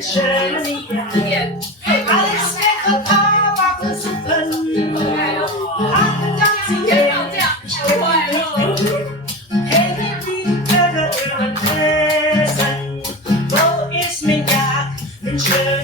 den schönen Niege. Alles lecker Tabak und Suupen. Haben ganz hey, wie die Kööger über Tresen. Wo ist mein Jag, den schönen